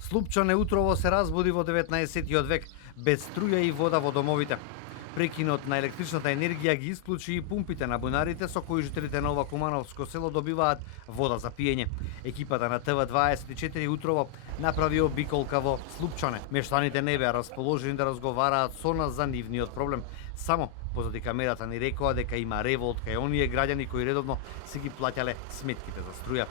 Слупчане утрово се разбуди во 19-тиот век, без струја и вода во домовите. Прекинот на електричната енергија ги исклучи и пумпите на бунарите со кои жителите на ова кумановско село добиваат вода за пиење. Екипата на ТВ24 утрово направи обиколка во Слупчане. Мештаните не беа расположени да разговараат со нас за нивниот проблем. Само позади камерата ни рекоа дека има револт кај оние граѓани кои редовно си ги плаќале сметките за струја.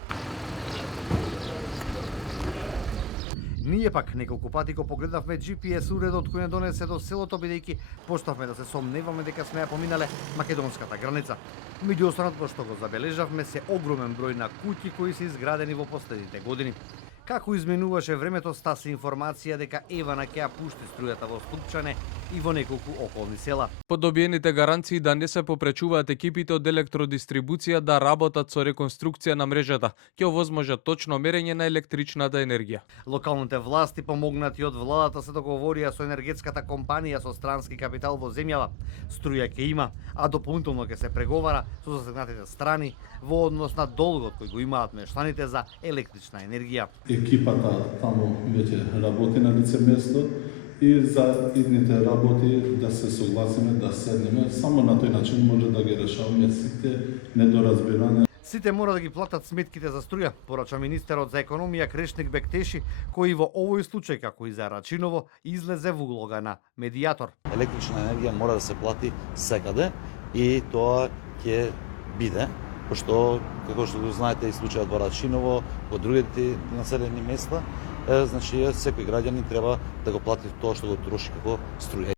Ние пак неколку пати го погледнавме GPS уредот кој не донесе до селото, бидејќи почнавме да се сомневаме дека сме ја поминале македонската граница. Меѓу останатото што го забележавме се огромен број на куќи кои се изградени во последните години. Како изменуваше времето, стаси информација дека Евана ќе ја пушти струјата во Слупчане и во неколку околни села. По добиените гаранции да не се попречуваат екипите од електродистрибуција да работат со реконструкција на мрежата, ќе овозможат точно мерење на електричната енергија. Локалните власти, помогнати од владата, се договорија со енергетската компанија со странски капитал во земјава. Струја ќе има, а дополнително ќе се преговара со засегнатите страни во однос на долгот кој го имаат мештаните за електрична енергија. Екипата таму веќе работи на лице место и за идните работи да се согласиме, да седнеме. Само на тој начин може да ги решаваме сите недоразбирања. Сите мора да ги платат сметките за струја, порача министерот за економија Крешник Бектеши, кој во овој случај, како и за Рачиново, излезе во улога на медијатор. Електрична енергија мора да се плати секаде и тоа ќе биде, пошто, како што го знаете, и случајот во Рачиново, во другите населени места, значи секој граѓанин треба да го плати тоа што го троши како струја.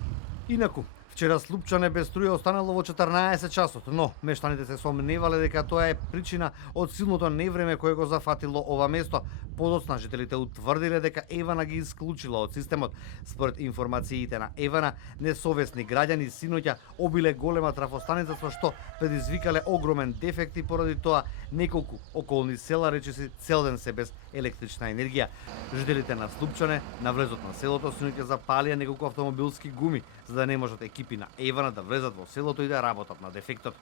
Инаку, вчера Слупчане без струја останало во 14 часот, но мештаните се сомневале дека тоа е причина од силното невреме кое го зафатило ова место. Подоцна жителите утврдиле дека Евана ги исклучила од системот. Според информациите на Евана, несовесни граѓани синоќа обиле голема трафостаница со што предизвикале огромен дефект и поради тоа неколку околни села речиси цел ден се без електрична енергија. Жителите на Слупчане на влезот на селото синоќа запалија неколку автомобилски гуми за да не можат екипи на Евана да влезат во селото и да работат на дефектот.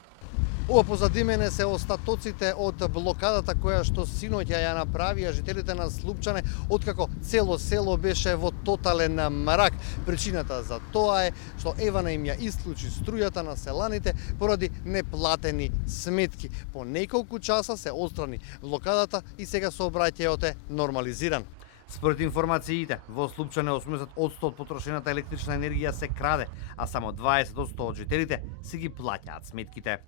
Ова позади мене се остатоците од блокадата која што синоќа ја направија жителите на Слупчане, откако цело село беше во тотален мрак. Причината за тоа е што Евана им ја исклучи струјата на селаните поради неплатени сметки. По неколку часа се отстрани блокадата и сега сообраќајот е нормализиран. Според информациите, во Слупчане 80% од потрошената електрична енергија се краде, а само 20% од жителите си ги плаќаат сметките.